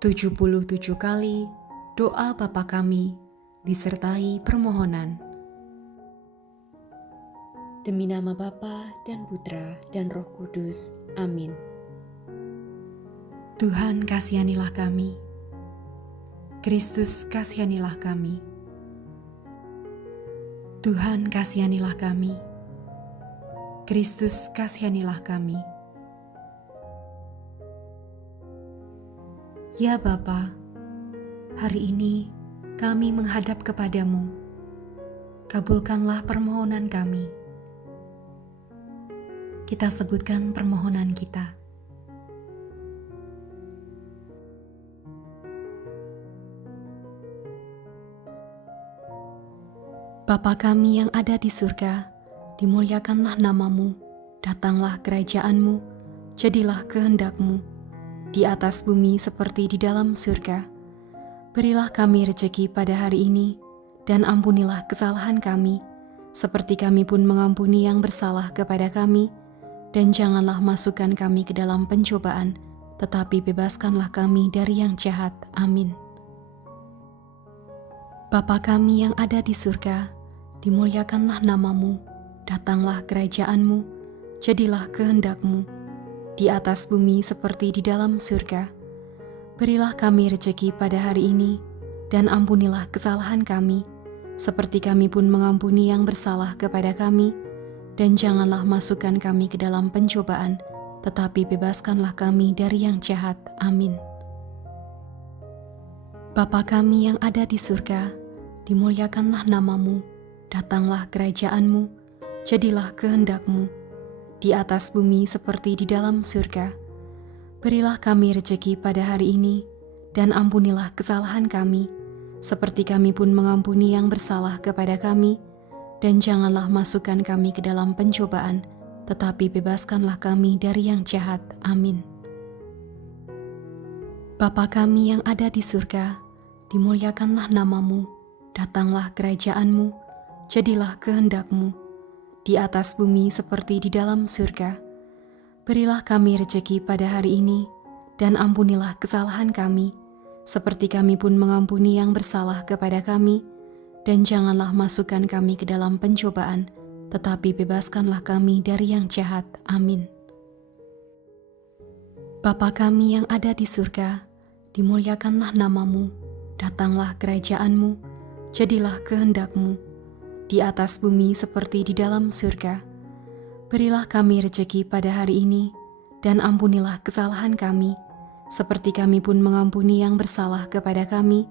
77 kali doa Bapa Kami disertai permohonan. Demi nama Bapa dan Putra dan Roh Kudus. Amin. Tuhan, kasihanilah kami. Kristus, kasihanilah kami. Tuhan, kasihanilah kami. Kristus, kasihanilah kami. Ya Bapa, hari ini kami menghadap kepadamu. Kabulkanlah permohonan kami. Kita sebutkan permohonan kita. Bapa kami yang ada di surga, dimuliakanlah namamu, datanglah kerajaanmu, jadilah kehendak-Mu, di atas bumi seperti di dalam surga. Berilah kami rejeki pada hari ini, dan ampunilah kesalahan kami, seperti kami pun mengampuni yang bersalah kepada kami, dan janganlah masukkan kami ke dalam pencobaan, tetapi bebaskanlah kami dari yang jahat. Amin. Bapa kami yang ada di surga, dimuliakanlah namamu, datanglah kerajaanmu, jadilah kehendak-Mu, di atas bumi seperti di dalam surga. Berilah kami rejeki pada hari ini, dan ampunilah kesalahan kami, seperti kami pun mengampuni yang bersalah kepada kami, dan janganlah masukkan kami ke dalam pencobaan, tetapi bebaskanlah kami dari yang jahat. Amin. Bapa kami yang ada di surga, dimuliakanlah namamu, datanglah kerajaanmu, jadilah kehendak-Mu, di atas bumi seperti di dalam surga. Berilah kami rejeki pada hari ini, dan ampunilah kesalahan kami, seperti kami pun mengampuni yang bersalah kepada kami, dan janganlah masukkan kami ke dalam pencobaan, tetapi bebaskanlah kami dari yang jahat. Amin. Bapa kami yang ada di surga, dimuliakanlah namamu, datanglah kerajaanmu, jadilah kehendak-Mu, di atas bumi seperti di dalam surga. Berilah kami rejeki pada hari ini, dan ampunilah kesalahan kami, seperti kami pun mengampuni yang bersalah kepada kami, dan janganlah masukkan kami ke dalam pencobaan, tetapi bebaskanlah kami dari yang jahat. Amin. Bapa kami yang ada di surga, dimuliakanlah namamu, datanglah kerajaanmu, jadilah kehendak-Mu, di atas bumi seperti di dalam surga. Berilah kami rejeki pada hari ini, dan ampunilah kesalahan kami, seperti kami pun mengampuni yang bersalah kepada kami,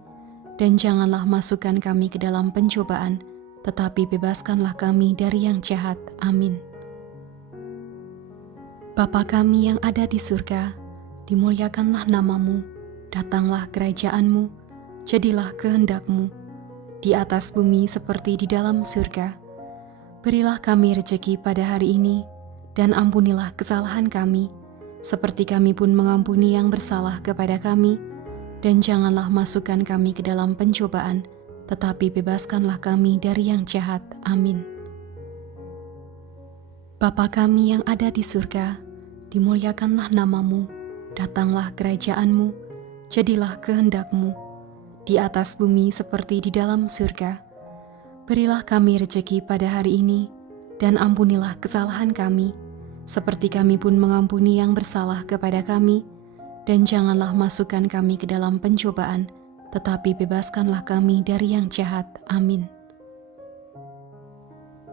dan janganlah masukkan kami ke dalam pencobaan, tetapi bebaskanlah kami dari yang jahat. Amin. Bapa kami yang ada di surga, dimuliakanlah namamu, datanglah kerajaanmu, jadilah kehendak-Mu, di atas bumi seperti di dalam surga. Berilah kami rejeki pada hari ini, dan ampunilah kesalahan kami, seperti kami pun mengampuni yang bersalah kepada kami, dan janganlah masukkan kami ke dalam pencobaan, tetapi bebaskanlah kami dari yang jahat. Amin. Bapa kami yang ada di surga, dimuliakanlah namamu, datanglah kerajaanmu, jadilah kehendak-Mu, di atas bumi seperti di dalam surga. Berilah kami rejeki pada hari ini, dan ampunilah kesalahan kami, seperti kami pun mengampuni yang bersalah kepada kami, dan janganlah masukkan kami ke dalam pencobaan, tetapi bebaskanlah kami dari yang jahat. Amin.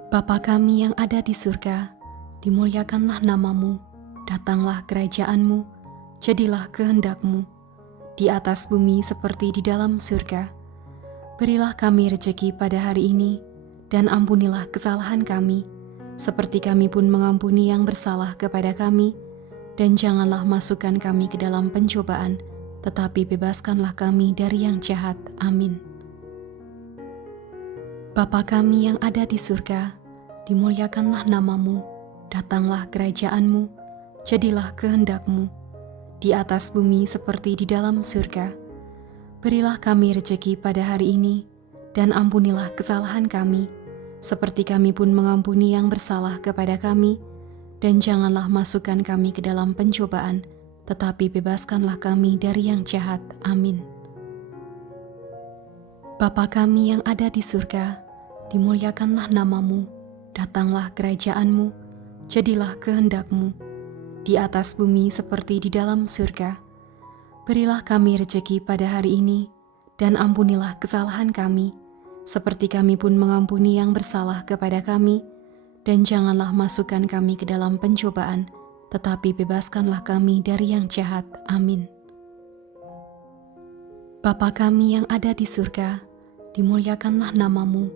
Bapa kami yang ada di surga, dimuliakanlah namamu, datanglah kerajaanmu, jadilah kehendak-Mu, di atas bumi seperti di dalam surga. Berilah kami rejeki pada hari ini, dan ampunilah kesalahan kami, seperti kami pun mengampuni yang bersalah kepada kami, dan janganlah masukkan kami ke dalam pencobaan, tetapi bebaskanlah kami dari yang jahat. Amin. Bapa kami yang ada di surga, dimuliakanlah namamu, datanglah kerajaanmu, jadilah kehendak-Mu, di atas bumi seperti di dalam surga. Berilah kami rejeki pada hari ini, dan ampunilah kesalahan kami, seperti kami pun mengampuni yang bersalah kepada kami, dan janganlah masukkan kami ke dalam pencobaan, tetapi bebaskanlah kami dari yang jahat. Amin. Bapa kami yang ada di surga, dimuliakanlah namamu, datanglah kerajaan-Mu, jadilah kehendak-Mu, di atas bumi seperti di dalam surga. Berilah kami rejeki pada hari ini, dan ampunilah kesalahan kami, seperti kami pun mengampuni yang bersalah kepada kami, dan janganlah masukkan kami ke dalam pencobaan, tetapi bebaskanlah kami dari yang jahat. Amin. Bapa kami yang ada di surga, dimuliakanlah namamu,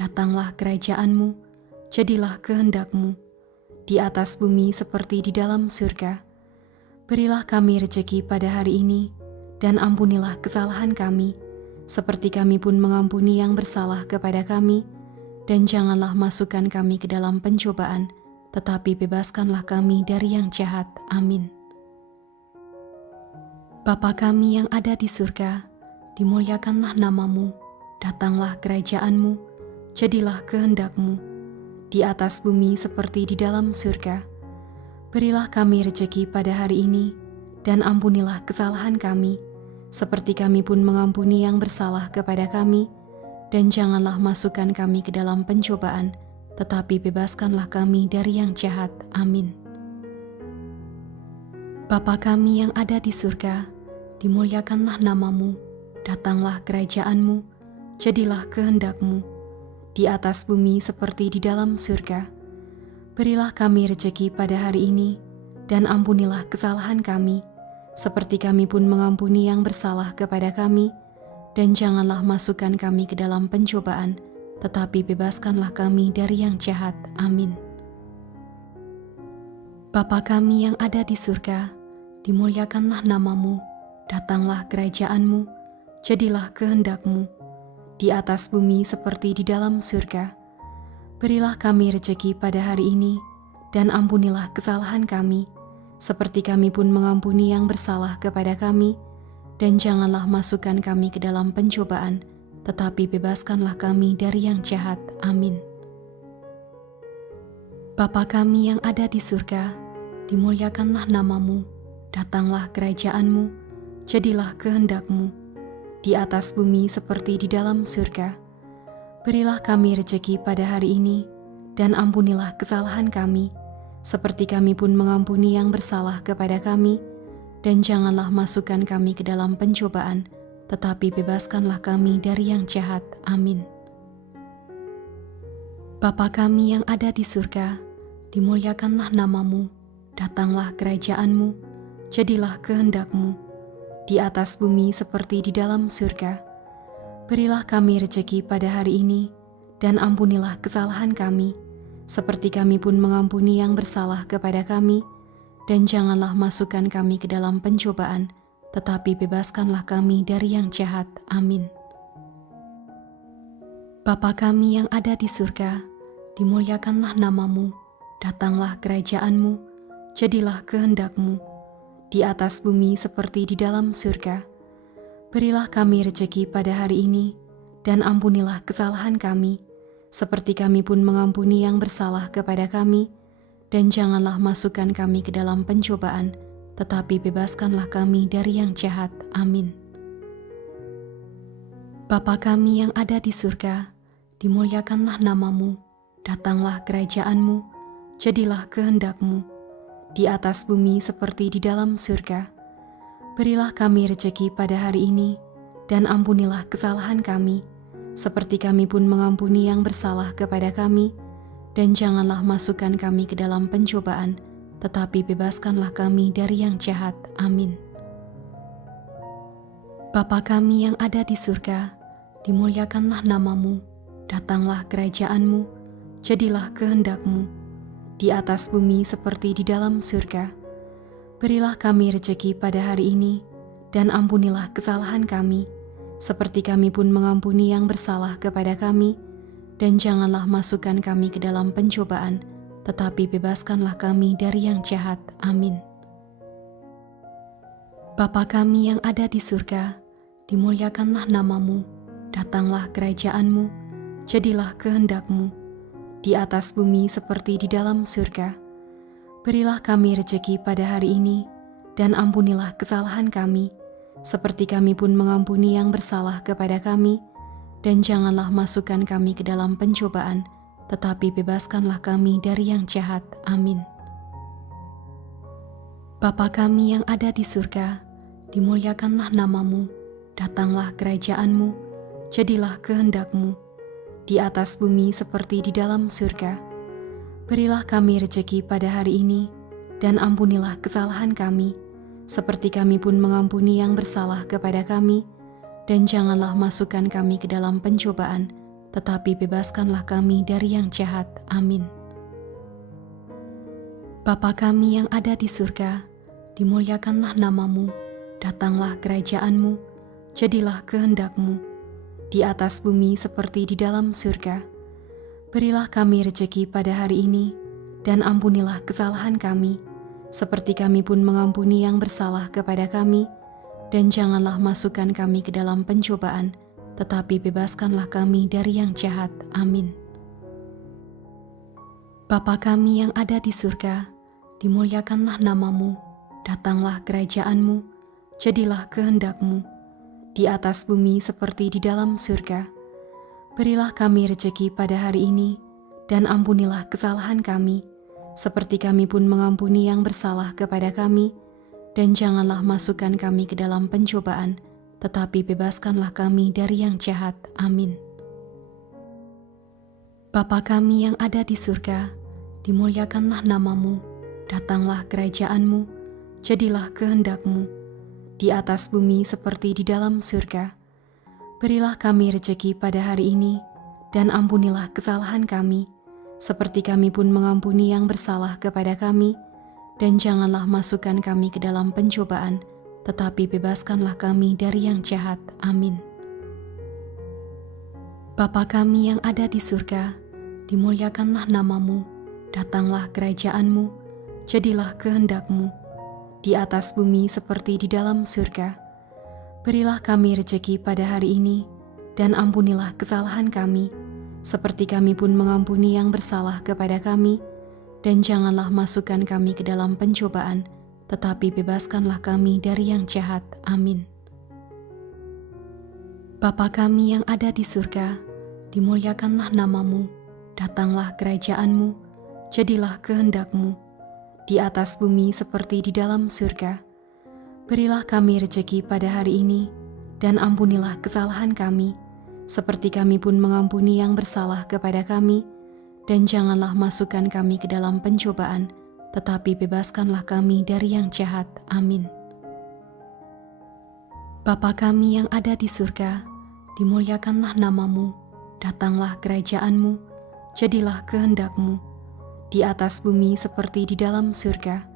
datanglah kerajaan-Mu, jadilah kehendak-Mu, di atas bumi seperti di dalam surga. Berilah kami rejeki pada hari ini, dan ampunilah kesalahan kami, seperti kami pun mengampuni yang bersalah kepada kami, dan janganlah masukkan kami ke dalam pencobaan, tetapi bebaskanlah kami dari yang jahat. Amin. Bapa kami yang ada di surga, dimuliakanlah namamu, datanglah kerajaan-Mu, jadilah kehendak-Mu, di atas bumi seperti di dalam surga. Berilah kami rejeki pada hari ini, dan ampunilah kesalahan kami, seperti kami pun mengampuni yang bersalah kepada kami, dan janganlah masukkan kami ke dalam pencobaan, tetapi bebaskanlah kami dari yang jahat. Amin. Bapa kami yang ada di surga, dimuliakanlah namamu, datanglah kerajaan-Mu, jadilah kehendak-Mu, di atas bumi seperti di dalam surga. Berilah kami rejeki pada hari ini, dan ampunilah kesalahan kami, seperti kami pun mengampuni yang bersalah kepada kami, dan janganlah masukkan kami ke dalam pencobaan, tetapi bebaskanlah kami dari yang jahat. Amin. Bapa kami yang ada di surga, dimuliakanlah namamu, datanglah kerajaan-Mu, jadilah kehendak-Mu, di atas bumi seperti di dalam surga. Berilah kami rejeki pada hari ini, dan ampunilah kesalahan kami, seperti kami pun mengampuni yang bersalah kepada kami, dan janganlah masukkan kami ke dalam pencobaan, tetapi bebaskanlah kami dari yang jahat. Amin. Bapa kami yang ada di surga, dimuliakanlah namamu, datanglah kerajaan-Mu, jadilah kehendak-Mu, di atas bumi seperti di dalam surga. Berilah kami rejeki pada hari ini, dan ampunilah kesalahan kami, seperti kami pun mengampuni yang bersalah kepada kami, dan janganlah masukkan kami ke dalam pencobaan, tetapi bebaskanlah kami dari yang jahat. Amin. Bapa kami yang ada di surga, dimuliakanlah namamu, datanglah kerajaan-Mu, jadilah kehendak-Mu, di atas bumi seperti di dalam surga. Berilah kami rejeki pada hari ini, dan ampunilah kesalahan kami, seperti kami pun mengampuni yang bersalah kepada kami, dan janganlah masukkan kami ke dalam pencobaan, tetapi bebaskanlah kami dari yang jahat. Amin. Bapa kami yang ada di surga, dimuliakanlah namamu, datanglah kerajaan-Mu, jadilah kehendak-Mu, di atas bumi seperti di dalam surga. Berilah kami rejeki pada hari ini, dan ampunilah kesalahan kami, seperti kami pun mengampuni yang bersalah kepada kami, dan janganlah masukkan kami ke dalam pencobaan, tetapi bebaskanlah kami dari yang jahat. Amin. Bapa kami yang ada di surga, dimuliakanlah namamu, datanglah kerajaan-Mu, jadilah kehendak-Mu, di atas bumi seperti di dalam surga. Berilah kami rejeki pada hari ini, dan ampunilah kesalahan kami, seperti kami pun mengampuni yang bersalah kepada kami, dan janganlah masukkan kami ke dalam pencobaan, tetapi bebaskanlah kami dari yang jahat. Amin. Bapa kami yang ada di surga, dimuliakanlah namamu, datanglah kerajaan-Mu, jadilah kehendak-Mu, di atas bumi seperti di dalam surga. Berilah kami rejeki pada hari ini, dan ampunilah kesalahan kami, seperti kami pun mengampuni yang bersalah kepada kami, dan janganlah masukkan kami ke dalam pencobaan, tetapi bebaskanlah kami dari yang jahat. Amin. Bapa kami yang ada di surga, dimuliakanlah namamu, datanglah kerajaan-Mu, jadilah kehendak-Mu, di atas bumi seperti di dalam surga. Berilah kami rejeki pada hari ini, dan ampunilah kesalahan kami, seperti kami pun mengampuni yang bersalah kepada kami, dan janganlah masukkan kami ke dalam pencobaan, tetapi bebaskanlah kami dari yang jahat. Amin. Bapa kami yang ada di surga, dimuliakanlah namamu, datanglah kerajaan-Mu, jadilah kehendak-Mu, di atas bumi seperti di dalam surga. Berilah kami rejeki pada hari ini, dan ampunilah kesalahan kami, seperti kami pun mengampuni yang bersalah kepada kami, dan janganlah masukkan kami ke dalam pencobaan, tetapi bebaskanlah kami dari yang jahat. Amin. Bapa kami yang ada di surga, dimuliakanlah namamu, datanglah kerajaan-Mu, jadilah kehendak-Mu, di atas bumi seperti di dalam surga. Berilah kami rejeki pada hari ini, dan ampunilah kesalahan kami, seperti kami pun mengampuni yang bersalah kepada kami, dan janganlah masukkan kami ke dalam pencobaan, tetapi bebaskanlah kami dari yang jahat. Amin. Bapa kami yang ada di surga, dimuliakanlah namamu, datanglah kerajaan-Mu, jadilah kehendak-Mu, di atas bumi seperti di dalam surga. Berilah kami rejeki pada hari ini, dan ampunilah kesalahan kami, seperti kami pun mengampuni yang bersalah kepada kami, dan janganlah masukkan kami ke dalam pencobaan, tetapi bebaskanlah kami dari yang jahat. Amin. Bapa kami yang ada di surga, dimuliakanlah namamu, datanglah kerajaan-Mu, jadilah kehendak-Mu, di atas bumi seperti di dalam surga. Berilah kami rejeki pada hari ini, dan ampunilah kesalahan kami, seperti kami pun mengampuni yang bersalah kepada kami, dan janganlah masukkan kami ke dalam pencobaan, tetapi bebaskanlah kami dari yang jahat. Amin. Bapa kami yang ada di surga, dimuliakanlah namamu, datanglah kerajaan-Mu, jadilah kehendak-Mu, di atas bumi seperti di dalam surga. Berilah kami rejeki pada hari ini, dan ampunilah kesalahan kami, seperti kami pun mengampuni yang bersalah kepada kami, dan janganlah masukkan kami ke dalam pencobaan, tetapi bebaskanlah kami dari yang jahat. Amin. Bapa kami yang ada di surga, dimuliakanlah namamu, datanglah kerajaan-Mu, jadilah kehendak-Mu, di atas bumi seperti di dalam surga. Berilah kami rejeki pada hari ini, dan ampunilah kesalahan kami, seperti kami pun mengampuni yang bersalah kepada kami, dan janganlah masukkan kami ke dalam pencobaan, tetapi bebaskanlah kami dari yang jahat. Amin. Bapa kami yang ada di surga, dimuliakanlah namamu, datanglah kerajaan-Mu, jadilah kehendak-Mu, di atas bumi seperti di dalam surga.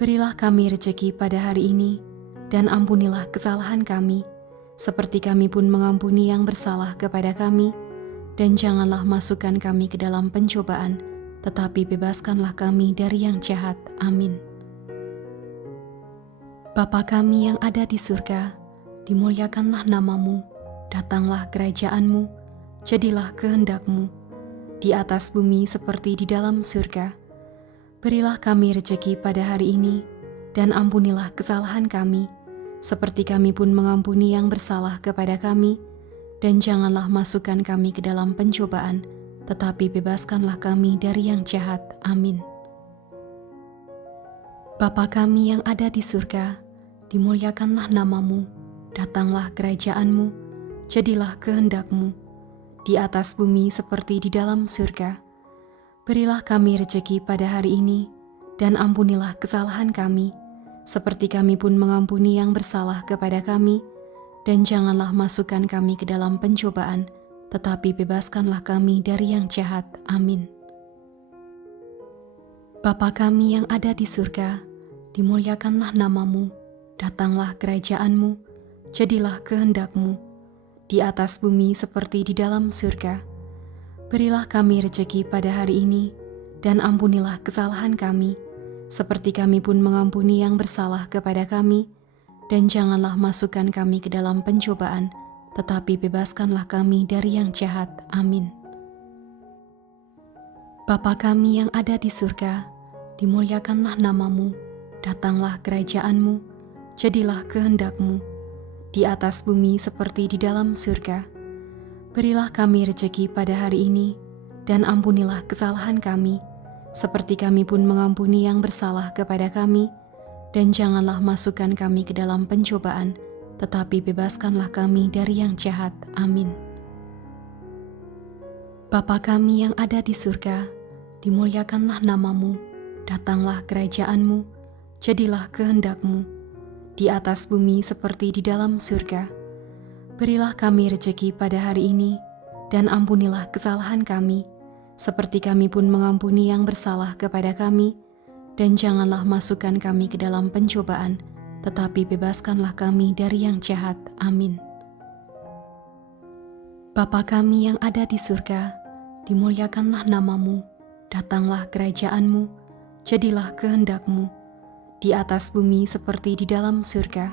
Berilah kami rejeki pada hari ini, dan ampunilah kesalahan kami, seperti kami pun mengampuni yang bersalah kepada kami, dan janganlah masukkan kami ke dalam pencobaan, tetapi bebaskanlah kami dari yang jahat. Amin. Bapa kami yang ada di surga, dimuliakanlah namamu, datanglah kerajaan-Mu, jadilah kehendak-Mu, di atas bumi seperti di dalam surga. Berilah kami rejeki pada hari ini, dan ampunilah kesalahan kami, seperti kami pun mengampuni yang bersalah kepada kami, dan janganlah masukkan kami ke dalam pencobaan, tetapi bebaskanlah kami dari yang jahat. Amin. Bapa kami yang ada di surga, dimuliakanlah namamu, datanglah kerajaan-Mu, jadilah kehendak-Mu, di atas bumi seperti di dalam surga. Berilah kami rejeki pada hari ini, dan ampunilah kesalahan kami, seperti kami pun mengampuni yang bersalah kepada kami, dan janganlah masukkan kami ke dalam pencobaan, tetapi bebaskanlah kami dari yang jahat. Amin. Bapa kami yang ada di surga, dimuliakanlah namamu, datanglah kerajaan-Mu, jadilah kehendak-Mu, di atas bumi seperti di dalam surga. Berilah kami rejeki pada hari ini, dan ampunilah kesalahan kami, seperti kami pun mengampuni yang bersalah kepada kami, dan janganlah masukkan kami ke dalam pencobaan, tetapi bebaskanlah kami dari yang jahat. Amin. Bapa kami yang ada di surga, dimuliakanlah namamu, datanglah kerajaan-Mu, jadilah kehendak-Mu, di atas bumi seperti di dalam surga. Berilah kami rejeki pada hari ini, dan ampunilah kesalahan kami, seperti kami pun mengampuni yang bersalah kepada kami, dan janganlah masukkan kami ke dalam pencobaan, tetapi bebaskanlah kami dari yang jahat. Amin. Bapa kami yang ada di surga, dimuliakanlah nama-Mu, datanglah kerajaan-Mu, jadilah kehendak-Mu, di atas bumi seperti di dalam surga. Berilah kami rejeki pada hari ini, dan ampunilah kesalahan kami, seperti kami pun mengampuni yang bersalah kepada kami, dan janganlah masukkan kami ke dalam pencobaan, tetapi bebaskanlah kami dari yang jahat. Amin. Bapa kami yang ada di surga, dimuliakanlah nama-Mu, datanglah kerajaan-Mu, jadilah kehendak-Mu, di atas bumi seperti di dalam surga.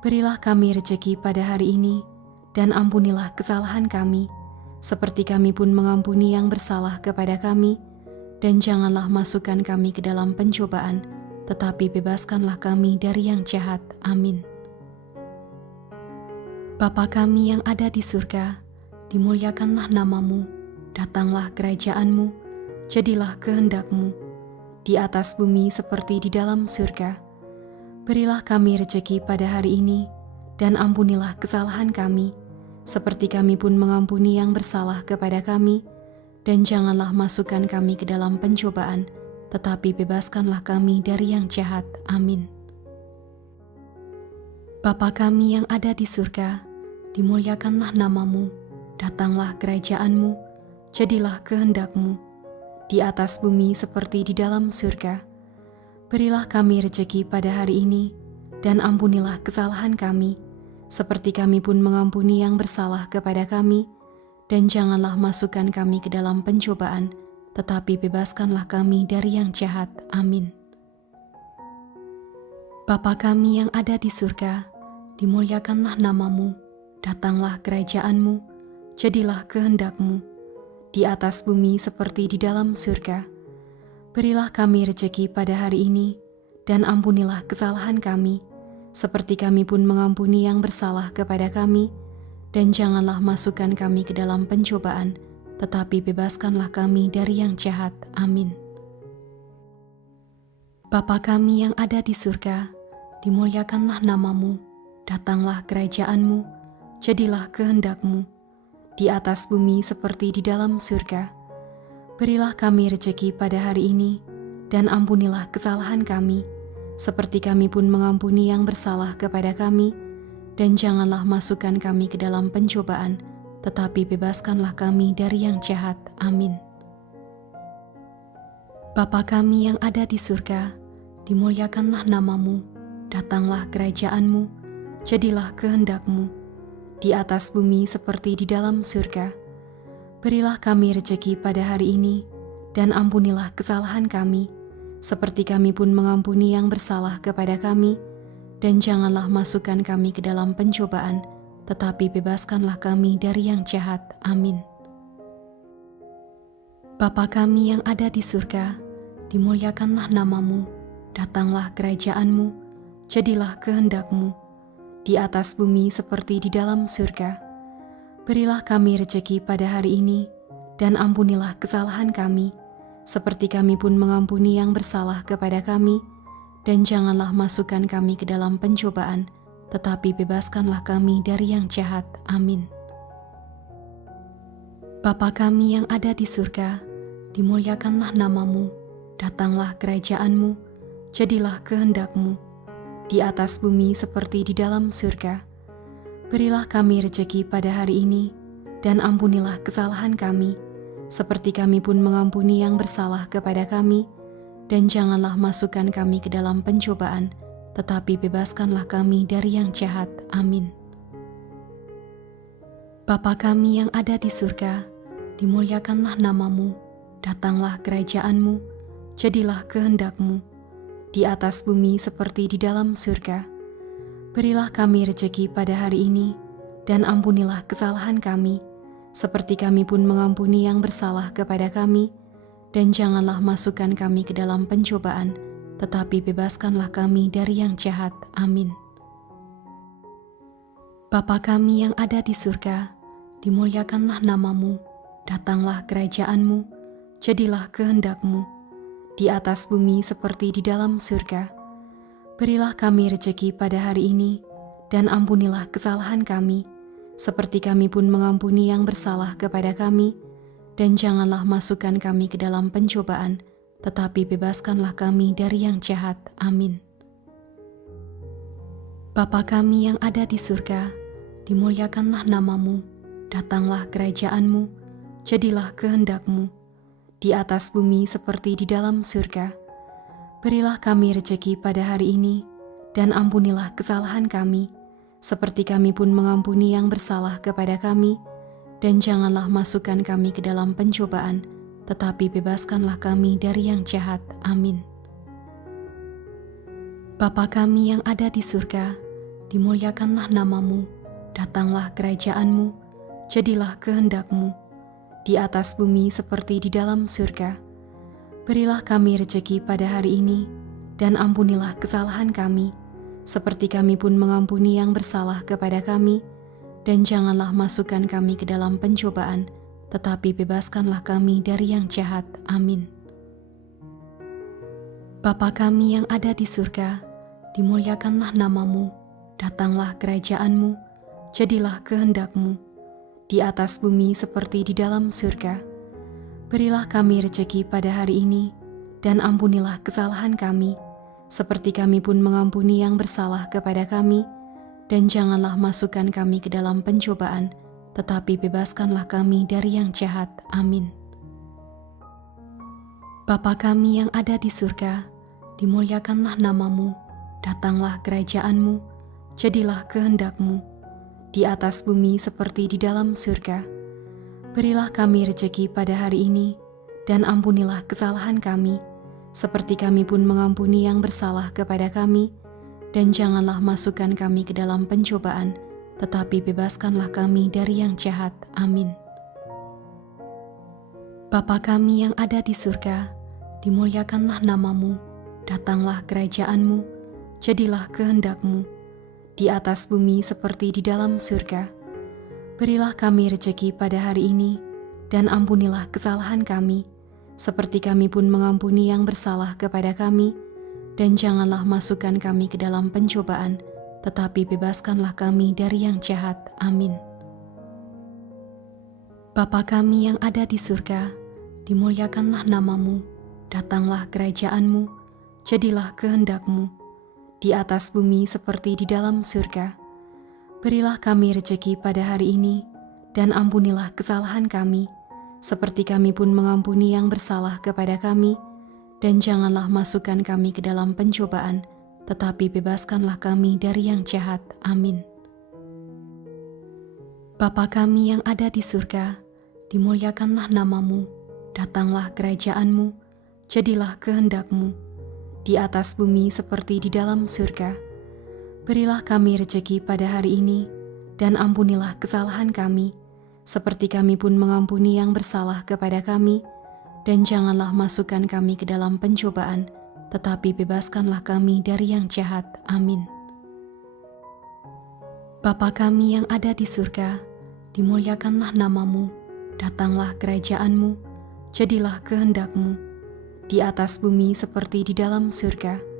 Berilah kami rejeki pada hari ini, dan ampunilah kesalahan kami, seperti kami pun mengampuni yang bersalah kepada kami, dan janganlah masukkan kami ke dalam pencobaan, tetapi bebaskanlah kami dari yang jahat. Amin. Bapa kami yang ada di surga, dimuliakanlah nama-Mu, datanglah kerajaan-Mu, jadilah kehendak-Mu, di atas bumi seperti di dalam surga. Berilah kami rejeki pada hari ini, dan ampunilah kesalahan kami, seperti kami pun mengampuni yang bersalah kepada kami, dan janganlah masukkan kami ke dalam pencobaan, tetapi bebaskanlah kami dari yang jahat. Amin. Bapa kami yang ada di surga, dimuliakanlah nama-Mu, datanglah kerajaan-Mu, jadilah kehendak-Mu, di atas bumi seperti di dalam surga. Berilah kami rejeki pada hari ini, dan ampunilah kesalahan kami, seperti kami pun mengampuni yang bersalah kepada kami, dan janganlah masukkan kami ke dalam pencobaan, tetapi bebaskanlah kami dari yang jahat. Amin. Bapa kami yang ada di surga, dimuliakanlah nama-Mu, datanglah kerajaan-Mu, jadilah kehendak-Mu, di atas bumi seperti di dalam surga. Berilah kami rejeki pada hari ini, dan ampunilah kesalahan kami, seperti kami pun mengampuni yang bersalah kepada kami, dan janganlah masukkan kami ke dalam pencobaan, tetapi bebaskanlah kami dari yang jahat. Amin. Bapa kami yang ada di surga, dimuliakanlah nama-Mu, datanglah kerajaan-Mu, jadilah kehendak-Mu, di atas bumi seperti di dalam surga. Berilah kami rejeki pada hari ini, dan ampunilah kesalahan kami, seperti kami pun mengampuni yang bersalah kepada kami, dan janganlah masukkan kami ke dalam pencobaan, tetapi bebaskanlah kami dari yang jahat. Amin. Bapa kami yang ada di surga, dimuliakanlah nama-Mu, datanglah kerajaan-Mu, jadilah kehendak-Mu, di atas bumi seperti di dalam surga. Berilah kami rejeki pada hari ini, dan ampunilah kesalahan kami, seperti kami pun mengampuni yang bersalah kepada kami, dan janganlah masukkan kami ke dalam pencobaan, tetapi bebaskanlah kami dari yang jahat. Amin. Bapa kami yang ada di surga, dimuliakanlah nama-Mu, datanglah kerajaan-Mu, jadilah kehendak-Mu, di atas bumi seperti di dalam surga. Berilah kami rejeki pada hari ini, dan ampunilah kesalahan kami, seperti kami pun mengampuni yang bersalah kepada kami, dan janganlah masukkan kami ke dalam pencobaan, tetapi bebaskanlah kami dari yang jahat. Amin. Bapa kami yang ada di surga, dimuliakanlah nama-Mu, datanglah kerajaan-Mu, jadilah kehendak-Mu, di atas bumi seperti di dalam surga. Berilah kami rejeki pada hari ini, dan ampunilah kesalahan kami, seperti kami pun mengampuni yang bersalah kepada kami, dan janganlah masukkan kami ke dalam pencobaan, tetapi bebaskanlah kami dari yang jahat. Amin. Bapa kami yang ada di surga, dimuliakanlah nama-Mu, datanglah kerajaan-Mu, jadilah kehendak-Mu, di atas bumi seperti di dalam surga. Berilah kami rejeki pada hari ini, dan ampunilah kesalahan kami, seperti kami pun mengampuni yang bersalah kepada kami, dan janganlah masukkan kami ke dalam pencobaan, tetapi bebaskanlah kami dari yang jahat. Amin. Bapa kami yang ada di surga, dimuliakanlah namamu, datanglah kerajaan-Mu, jadilah kehendak-Mu, di atas bumi seperti di dalam surga. Berilah kami rejeki pada hari ini, dan ampunilah kesalahan kami, seperti kami pun mengampuni yang bersalah kepada kami, dan janganlah masukkan kami ke dalam pencobaan, tetapi bebaskanlah kami dari yang jahat. Amin. Bapa kami yang ada di surga, dimuliakanlah namamu, datanglah kerajaan-Mu, jadilah kehendak-Mu, di atas bumi seperti di dalam surga. Berilah kami rejeki pada hari ini, dan ampunilah kesalahan kami, seperti kami pun mengampuni yang bersalah kepada kami, dan janganlah masukkan kami ke dalam pencobaan, tetapi bebaskanlah kami dari yang jahat. Amin. Bapa kami yang ada di surga, dimuliakanlah namamu, datanglah kerajaan-Mu, jadilah kehendak-Mu, di atas bumi seperti di dalam surga. Berilah kami rejeki pada hari ini, dan ampunilah kesalahan kami, seperti kami pun mengampuni yang bersalah kepada kami, dan janganlah masukkan kami ke dalam pencobaan, tetapi bebaskanlah kami dari yang jahat. Amin. Bapa kami yang ada di surga, dimuliakanlah namamu, datanglah kerajaan-Mu, jadilah kehendak-Mu, di atas bumi seperti di dalam surga. Berilah kami rejeki pada hari ini, dan ampunilah kesalahan kami, seperti kami pun mengampuni yang bersalah kepada kami, dan janganlah masukkan kami ke dalam pencobaan, tetapi bebaskanlah kami dari yang jahat. Amin. Bapa kami yang ada di surga, dimuliakanlah namamu, datanglah kerajaan-Mu, jadilah kehendak-Mu, di atas bumi seperti di dalam surga. Berilah kami rejeki pada hari ini, dan ampunilah kesalahan kami, seperti kami pun mengampuni yang bersalah kepada kami, dan janganlah masukkan kami ke dalam pencobaan, tetapi bebaskanlah kami dari yang jahat. Amin. Bapa kami yang ada di surga, dimuliakanlah namamu, datanglah kerajaan-Mu, jadilah kehendak-Mu, di atas bumi seperti di dalam surga. Berilah kami rejeki pada hari ini, dan ampunilah kesalahan kami, seperti kami pun mengampuni yang bersalah kepada kami, dan janganlah masukkan kami ke dalam pencobaan, tetapi bebaskanlah kami dari yang jahat. Amin. Bapa kami yang ada di surga, dimuliakanlah namamu, datanglah kerajaan-Mu, jadilah kehendak-Mu, di atas bumi seperti di dalam surga. Berilah kami rejeki pada hari ini, dan ampunilah kesalahan kami, seperti kami pun mengampuni yang bersalah kepada kami, dan janganlah masukkan kami ke dalam pencobaan, tetapi bebaskanlah kami dari yang jahat. Amin. Bapa kami yang ada di surga, dimuliakanlah namamu, datanglah kerajaan-Mu, jadilah kehendak-Mu, di atas bumi seperti di dalam surga. Berilah kami rejeki pada hari ini, dan ampunilah kesalahan kami, seperti kami pun mengampuni yang bersalah kepada kami, dan janganlah masukkan kami ke dalam pencobaan, tetapi bebaskanlah kami dari yang jahat. Amin. Bapa kami yang ada di surga, dimuliakanlah namamu, datanglah kerajaan-Mu, jadilah kehendak-Mu, di atas bumi seperti di dalam surga.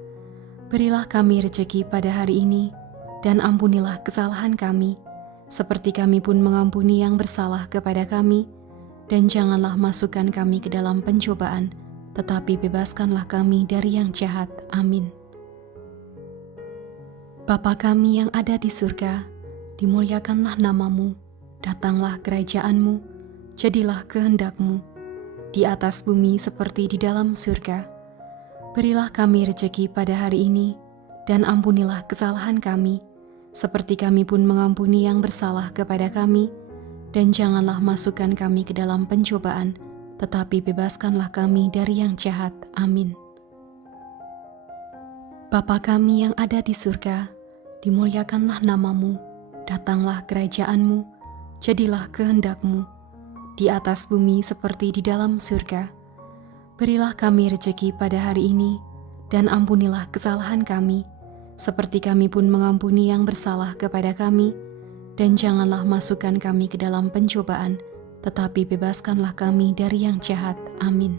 Berilah kami rejeki pada hari ini, dan ampunilah kesalahan kami, seperti kami pun mengampuni yang bersalah kepada kami, dan janganlah masukkan kami ke dalam pencobaan, tetapi bebaskanlah kami dari yang jahat. Amin. Bapa kami yang ada di surga, dimuliakanlah namamu, datanglah kerajaan-Mu, jadilah kehendak-Mu, di atas bumi seperti di dalam surga. Berilah kami rejeki pada hari ini, dan ampunilah kesalahan kami, seperti kami pun mengampuni yang bersalah kepada kami, dan janganlah masukkan kami ke dalam pencobaan, tetapi bebaskanlah kami dari yang jahat. Amin. Bapa kami yang ada di surga, dimuliakanlah namamu, datanglah kerajaan-Mu, jadilah kehendak-Mu, di atas bumi seperti di dalam surga. Berilah kami rejeki pada hari ini, dan ampunilah kesalahan kami, seperti kami pun mengampuni yang bersalah kepada kami, dan janganlah masukkan kami ke dalam pencobaan, tetapi bebaskanlah kami dari yang jahat. Amin.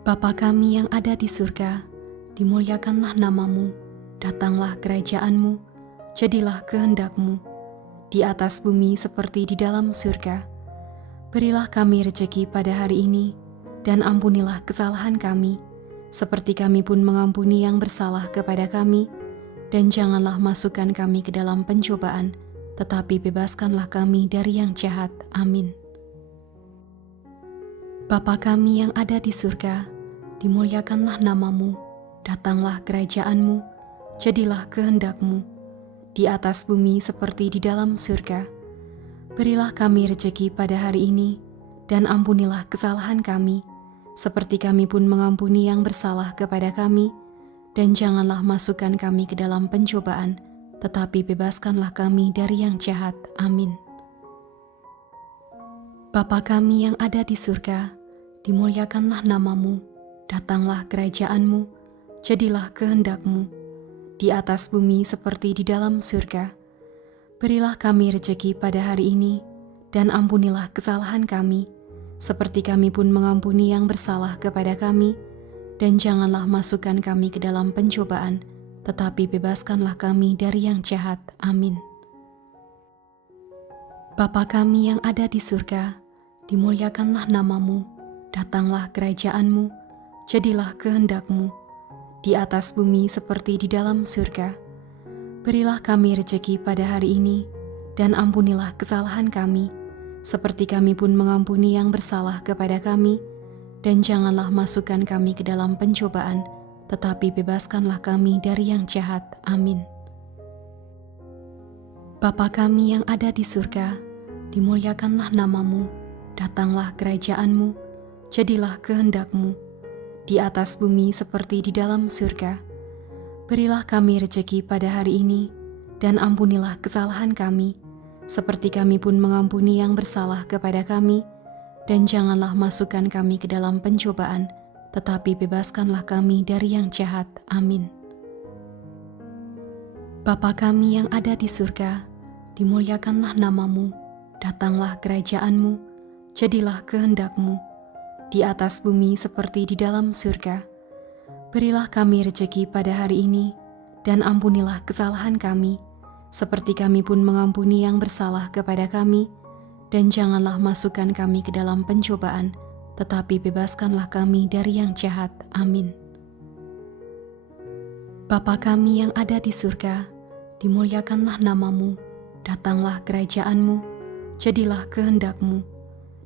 Bapa kami yang ada di surga, dimuliakanlah namamu, datanglah kerajaan-Mu, jadilah kehendak-Mu, di atas bumi seperti di dalam surga. Berilah kami rejeki pada hari ini, dan ampunilah kesalahan kami, seperti kami pun mengampuni yang bersalah kepada kami, dan janganlah masukkan kami ke dalam pencobaan, tetapi bebaskanlah kami dari yang jahat. Amin. Bapa kami yang ada di surga, dimuliakanlah namamu, datanglah kerajaan-Mu, jadilah kehendak-Mu, di atas bumi seperti di dalam surga. Berilah kami rejeki pada hari ini, dan ampunilah kesalahan kami, seperti kami pun mengampuni yang bersalah kepada kami, dan janganlah masukkan kami ke dalam pencobaan, tetapi bebaskanlah kami dari yang jahat. Amin. Bapa kami yang ada di surga, dimuliakanlah namamu, datanglah kerajaan-Mu, jadilah kehendak-Mu, di atas bumi seperti di dalam surga. Berilah kami rejeki pada hari ini, dan ampunilah kesalahan kami, seperti kami pun mengampuni yang bersalah kepada kami, dan janganlah masukkan kami ke dalam pencobaan, tetapi bebaskanlah kami dari yang jahat. Amin. Bapa kami yang ada di surga, dimuliakanlah namamu, datanglah kerajaan-Mu, jadilah kehendak-Mu, di atas bumi seperti di dalam surga. Berilah kami rejeki pada hari ini, dan ampunilah kesalahan kami, seperti kami pun mengampuni yang bersalah kepada kami, dan janganlah masukkan kami ke dalam pencobaan, tetapi bebaskanlah kami dari yang jahat. Amin. Bapa kami yang ada di surga, dimuliakanlah namamu, datanglah kerajaan-Mu, jadilah kehendak-Mu, di atas bumi seperti di dalam surga. Berilah kami rejeki pada hari ini, dan ampunilah kesalahan kami, seperti kami pun mengampuni yang bersalah kepada kami, dan janganlah masukkan kami ke dalam pencobaan, tetapi bebaskanlah kami dari yang jahat. Amin. Bapa kami yang ada di surga, dimuliakanlah namamu, datanglah kerajaan-Mu, jadilah kehendak-Mu, di atas bumi seperti di dalam surga. Berilah kami rejeki pada hari ini, dan ampunilah kesalahan kami, seperti kami pun mengampuni yang bersalah kepada kami, dan janganlah masukkan kami ke dalam pencobaan, tetapi bebaskanlah kami dari yang jahat. Amin. Bapa kami yang ada di surga, dimuliakanlah namamu, datanglah kerajaan-Mu, jadilah kehendak-Mu,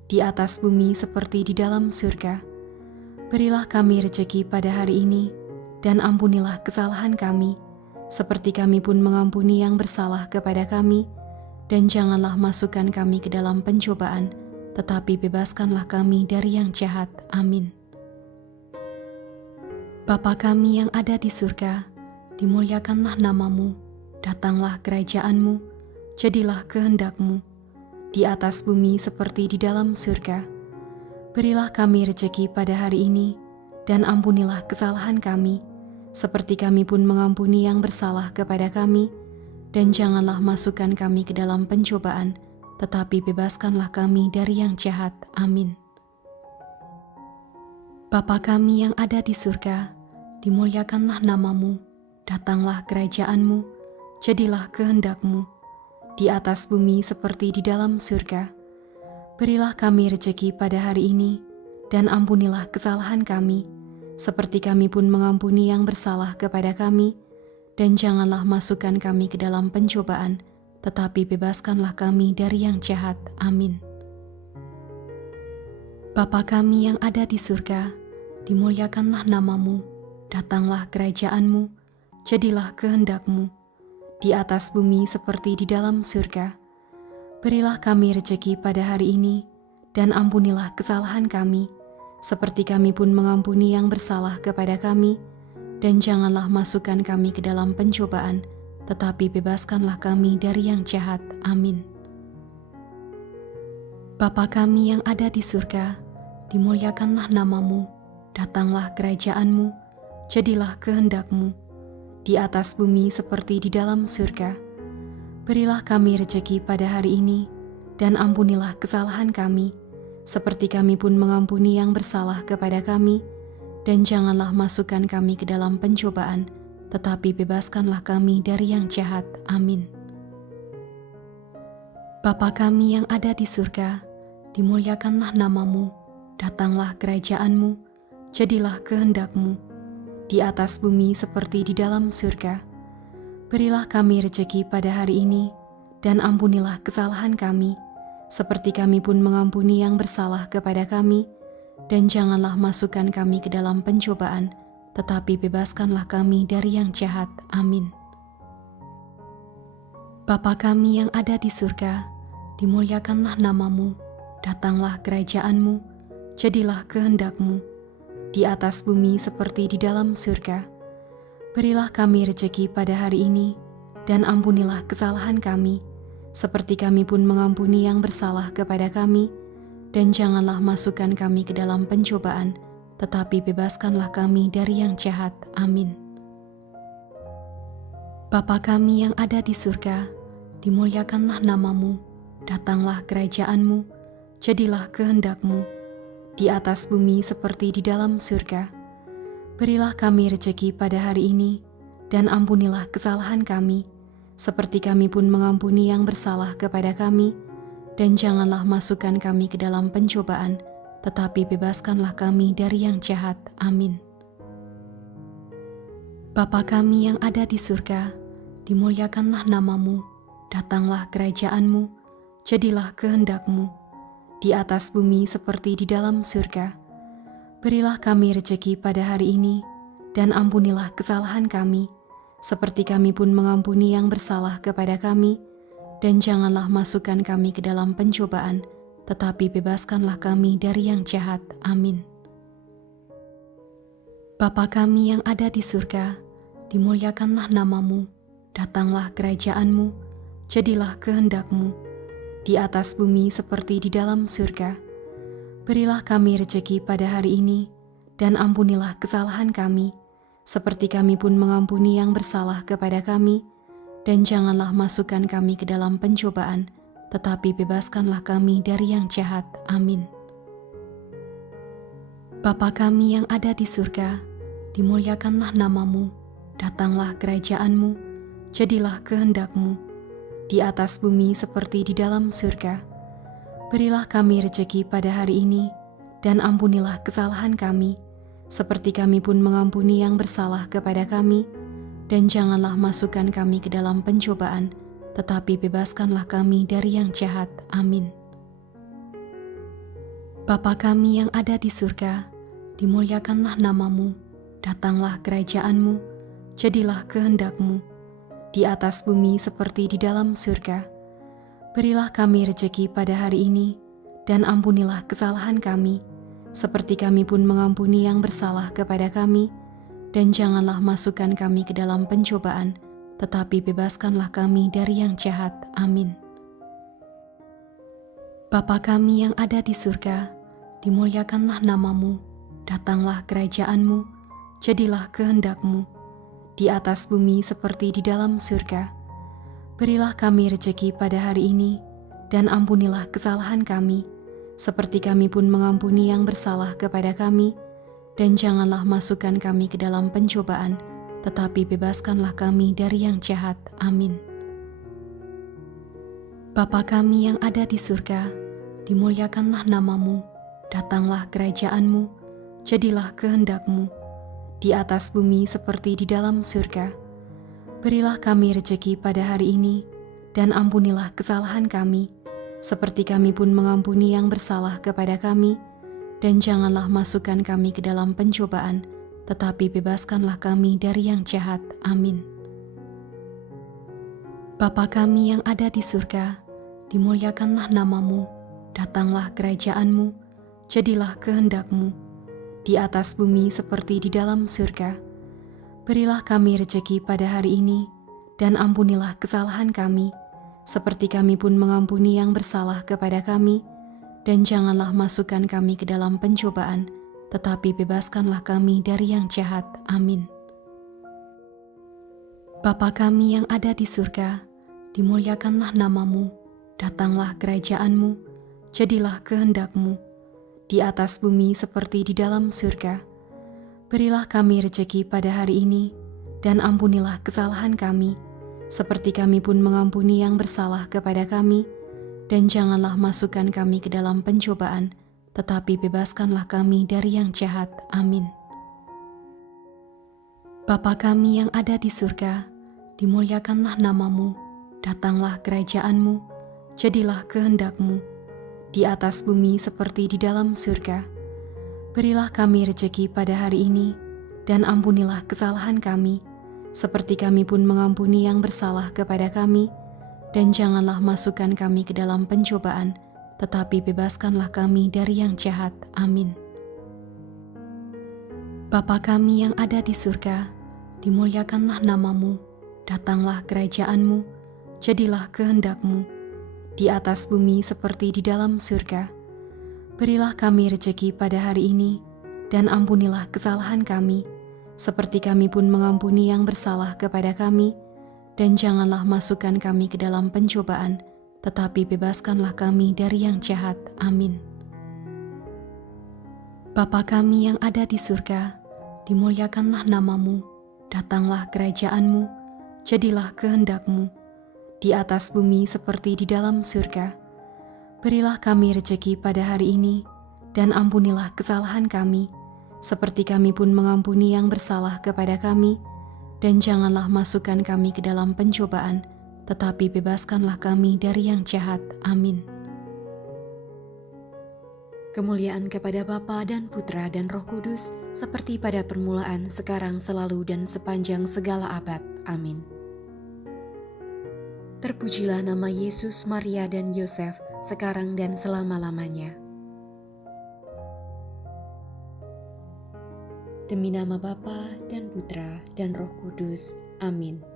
di atas bumi seperti di dalam surga. Berilah kami rejeki pada hari ini, dan ampunilah kesalahan kami, seperti kami pun mengampuni yang bersalah kepada kami, dan janganlah masukkan kami ke dalam pencobaan, tetapi bebaskanlah kami dari yang jahat. Amin. Bapa kami yang ada di surga, dimuliakanlah namamu, datanglah kerajaan-Mu, jadilah kehendak-Mu, di atas bumi seperti di dalam surga. Berilah kami rejeki pada hari ini, dan ampunilah kesalahan kami, seperti kami pun mengampuni yang bersalah kepada kami, dan janganlah masukkan kami ke dalam pencobaan, tetapi bebaskanlah kami dari yang jahat. Amin. Bapa kami yang ada di surga, dimuliakanlah namamu, datanglah kerajaan-Mu, jadilah kehendak-Mu, di atas bumi seperti di dalam surga. Berilah kami rejeki pada hari ini, dan ampunilah kesalahan kami, seperti kami pun mengampuni yang bersalah kepada kami, dan janganlah masukkan kami ke dalam pencobaan, tetapi bebaskanlah kami dari yang jahat. Amin. Bapa kami yang ada di surga, dimuliakanlah namamu, datanglah kerajaan-Mu, jadilah kehendak-Mu, di atas bumi seperti di dalam surga. Berilah kami rejeki pada hari ini, dan ampunilah kesalahan kami, seperti kami pun mengampuni yang bersalah kepada kami, dan janganlah masukkan kami ke dalam pencobaan, tetapi bebaskanlah kami dari yang jahat. Amin. Bapa kami yang ada di surga, dimuliakanlah namamu, datanglah kerajaan-Mu, jadilah kehendak-Mu, di atas bumi seperti di dalam surga. Berilah kami rejeki pada hari ini, dan ampunilah kesalahan kami, seperti kami pun mengampuni yang bersalah kepada kami, dan janganlah masukkan kami ke dalam pencobaan, tetapi bebaskanlah kami dari yang jahat. Amin. Bapa kami yang ada di surga, dimuliakanlah nama-Mu, datanglah kerajaan-Mu, jadilah kehendak-Mu, di atas bumi seperti di dalam surga. Berilah kami rejeki pada hari ini, dan ampunilah kesalahan kami, seperti kami pun mengampuni yang bersalah kepada kami, dan janganlah masukkan kami ke dalam pencobaan, tetapi bebaskanlah kami dari yang jahat. Amin. Bapa kami yang ada di surga, dimuliakanlah nama-Mu, datanglah kerajaan-Mu, jadilah kehendak-Mu, di atas bumi seperti di dalam surga. Berilah kami rejeki pada hari ini, dan ampunilah kesalahan kami, seperti kami pun mengampuni yang bersalah kepada kami, dan janganlah masukkan kami ke dalam pencobaan, tetapi bebaskanlah kami dari yang jahat. Amin. Bapa kami yang ada di surga, dimuliakanlah nama-Mu, datanglah kerajaan-Mu, jadilah kehendak-Mu, di atas bumi seperti di dalam surga. Berilah kami rejeki pada hari ini, dan ampunilah kesalahan kami, seperti kami pun mengampuni yang bersalah kepada kami, dan janganlah masukkan kami ke dalam pencobaan, tetapi bebaskanlah kami dari yang jahat. Amin. Bapa kami yang ada di surga, dimuliakanlah nama-Mu, datanglah kerajaan-Mu, jadilah kehendak-Mu, di atas bumi seperti di dalam surga. Berilah kami rejeki pada hari ini, dan ampunilah kesalahan kami, seperti kami pun mengampuni yang bersalah kepada kami, dan janganlah masukkan kami ke dalam pencobaan, tetapi bebaskanlah kami dari yang jahat. Amin. Bapa kami yang ada di surga, dimuliakanlah nama-Mu, datanglah kerajaan-Mu, jadilah kehendak-Mu, di atas bumi seperti di dalam surga. Berilah kami rejeki pada hari ini, dan ampunilah kesalahan kami, seperti kami pun mengampuni yang bersalah kepada kami, dan janganlah masukkan kami ke dalam pencobaan, tetapi bebaskanlah kami dari yang jahat. Amin. Bapa kami yang ada di surga, dimuliakanlah nama-Mu, datanglah kerajaan-Mu, jadilah kehendak-Mu, di atas bumi seperti di dalam surga. Berilah kami rejeki pada hari ini, dan ampunilah kesalahan kami, seperti kami pun mengampuni yang bersalah kepada kami, dan janganlah masukkan kami ke dalam pencobaan, tetapi bebaskanlah kami dari yang jahat. Amin. Bapa kami yang ada di surga, dimuliakanlah nama-Mu, datanglah kerajaan-Mu, jadilah kehendak-Mu, di atas bumi seperti di dalam surga. Berilah kami rejeki pada hari ini, dan ampunilah kesalahan kami, seperti kami pun mengampuni yang bersalah kepada kami, dan janganlah masukkan kami ke dalam pencobaan, tetapi bebaskanlah kami dari yang jahat. Amin. Bapa kami yang ada di surga, dimuliakanlah nama-Mu, datanglah kerajaan-Mu, jadilah kehendak-Mu, di atas bumi seperti di dalam surga. Berilah kami rejeki pada hari ini, dan ampunilah kesalahan kami, seperti kami pun mengampuni yang bersalah kepada kami, dan janganlah masukkan kami ke dalam pencobaan, tetapi bebaskanlah kami dari yang jahat. Amin. Bapa kami yang ada di surga, dimuliakanlah nama-Mu, datanglah kerajaan-Mu, jadilah kehendak-Mu, di atas bumi seperti di dalam surga. Berilah kami rejeki pada hari ini, dan ampunilah kesalahan kami, seperti kami pun mengampuni yang bersalah kepada kami, dan janganlah masukkan kami ke dalam pencobaan, tetapi bebaskanlah kami dari yang jahat. Amin. Bapa kami yang ada di surga, dimuliakanlah nama-Mu, datanglah kerajaan-Mu, jadilah kehendak-Mu, di atas bumi seperti di dalam surga. Berilah kami rejeki pada hari ini, dan ampunilah kesalahan kami, seperti kami pun mengampuni yang bersalah kepada kami, dan janganlah masukkan kami ke dalam pencobaan, tetapi bebaskanlah kami dari yang jahat. Amin. Bapa kami yang ada di surga, dimuliakanlah namamu, datanglah kerajaan-Mu, jadilah kehendak-Mu, di atas bumi seperti di dalam surga. Berilah kami rejeki pada hari ini, dan ampunilah kesalahan kami, seperti kami pun mengampuni yang bersalah kepada kami, dan janganlah masukkan kami ke dalam pencobaan, tetapi bebaskanlah kami dari yang jahat. Amin. Bapa kami yang ada di surga, dimuliakanlah namamu, datanglah kerajaan-Mu, jadilah kehendak-Mu, di atas bumi seperti di dalam surga. Berilah kami rejeki pada hari ini, dan ampunilah kesalahan kami, seperti kami pun mengampuni yang bersalah kepada kami, dan janganlah masukkan kami ke dalam pencobaan, tetapi bebaskanlah kami dari yang jahat. Amin. Bapa kami yang ada di surga, dimuliakanlah namamu, datanglah kerajaan-Mu, jadilah kehendak-Mu, di atas bumi seperti di dalam surga. Berilah kami rejeki pada hari ini, dan ampunilah kesalahan kami, seperti kami pun mengampuni yang bersalah kepada kami, dan janganlah masukkan kami ke dalam pencobaan, tetapi bebaskanlah kami dari yang jahat. Amin. Bapa kami yang ada di surga, dimuliakanlah namamu, datanglah kerajaan-Mu, jadilah kehendak-Mu, di atas bumi seperti di dalam surga. Berilah kami rejeki pada hari ini, dan ampunilah kesalahan kami, seperti kami pun mengampuni yang bersalah kepada kami, dan janganlah masukkan kami ke dalam pencobaan, tetapi bebaskanlah kami dari yang jahat. Amin. Kemuliaan kepada Bapa dan Putra dan Roh Kudus, seperti pada permulaan, sekarang, selalu, dan sepanjang segala abad. Amin. Terpujilah nama Yesus, Maria, dan Yosef, sekarang dan selama-lamanya. Demi nama Bapa dan Putra dan Roh Kudus. Amin.